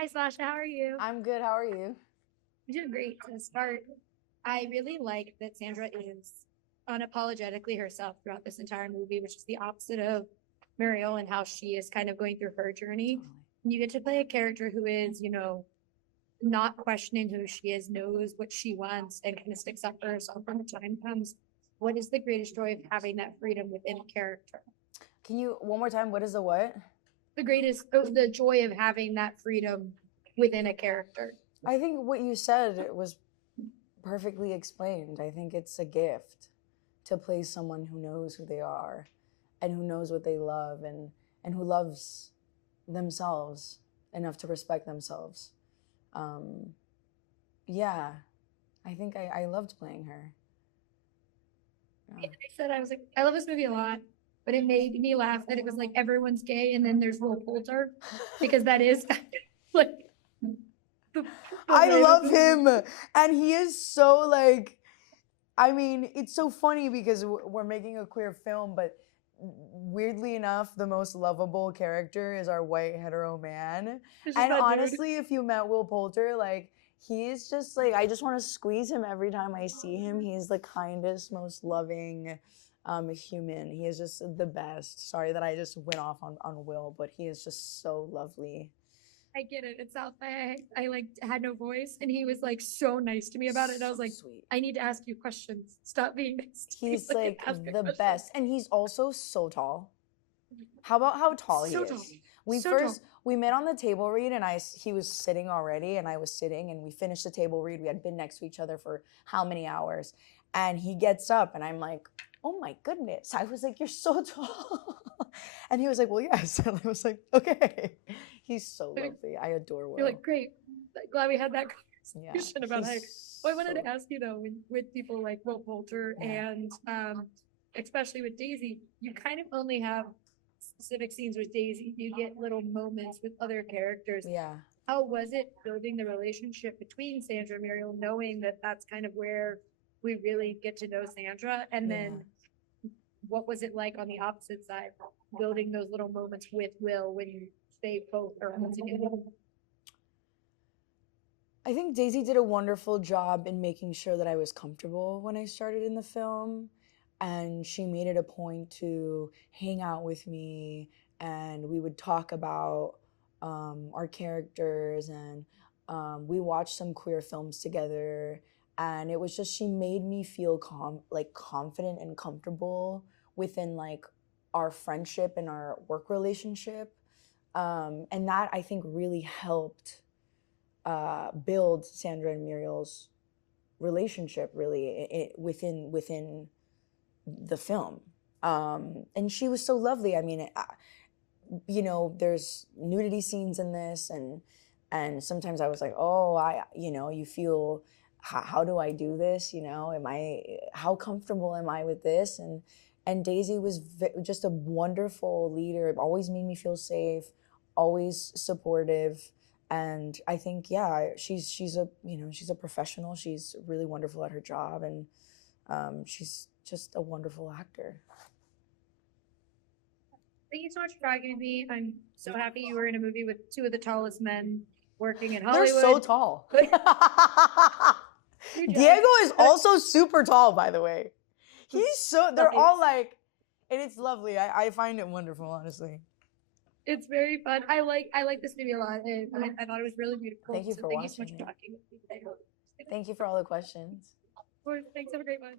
Hi, Sasha. How are you? I'm good. How are you? I'm doing great. To start, I really like that Sandra is unapologetically herself throughout this entire movie, which is the opposite of Muriel and how she is kind of going through her journey. Totally. And you get to play a character who is, not questioning who she is, knows what she wants, and kind of sticks up for herself when the time comes. What is the greatest joy of having that freedom within a character? Can you one more time? What is the what? The joy of having that freedom within a character. I think what you said was perfectly explained. I think it's a gift to play someone who knows who they are and who knows what they love and who loves themselves enough to respect themselves. Um, yeah, I think I loved playing her. Yeah. I said, I was like, I love this movie a lot, but it made me laugh that it was like everyone's gay and then there's Will Poulter because that is like the, I way love that him, and he is so like. I mean, it's so funny because we're making a queer film, but weirdly enough, the most lovable character is our white hetero man. it's just And that dude. honestly, if you met Will Poulter, like he's just like I just want to squeeze him every time I see him. He's the kindest, most loving human. He is just the best. Sorry that I just went off on Will, but he is just so lovely. I get it. It's South by I like had no voice, and he was like so nice to me about it. And I So was like, sweet. I need to ask you questions. Stop being nice to me. He's like Ask me the questions. best, and he's also so tall. How about how tall he So tall, is? We so tall. first we met on the table read, and he was sitting already, and I was sitting, and we finished the table read. We had been next to each other for how many hours, and he gets up, and I'm like, oh my goodness! I was like, you're so tall, and he was like, well, yes, and I was like, okay. He's so lovely. I adore You're Will. like, great. Glad we had that Yeah, conversation about how. Well, I he's wanted so. to ask you though, with people like Will Poulter Yeah. and especially with Daisy, you kind of only have specific scenes with Daisy. You get little moments with other characters. Yeah. How was it building the relationship between Sandra and Muriel, knowing that that's kind of where we really get to know Sandra, and Yeah. then what was it like on the opposite side, building those little moments with Will when they both are on together? I think Daisy did a wonderful job in making sure that I was comfortable when I started in the film. And she made it a point to hang out with me, and we would talk about our characters, and we watched some queer films together. And it was just, she made me feel confident and comfortable within like our friendship and our work relationship. And that I think really helped build Sandra and Muriel's relationship really within the film. And she was so lovely. I mean, there's nudity scenes in this, and sometimes I was like, oh, you feel, how do I do this? How comfortable am I with this? And Daisy was just a wonderful leader. Always made me feel safe, always supportive. And I think, yeah, she's a professional. She's really wonderful at her job, and she's just a wonderful actor. Thank you so much for talking to me. I'm so happy you were in a movie with two of the tallest men working in They're so Hollywood. tall. Good job. Diego is also super tall, by the way. They're all like, and it's lovely. I find it wonderful, honestly. It's very fun. I like this movie a lot, and I thought it was really beautiful. Thank you for Thank you so much watching for it. talking with me today. Thank you for all the questions. Of course, thanks. Have a great one.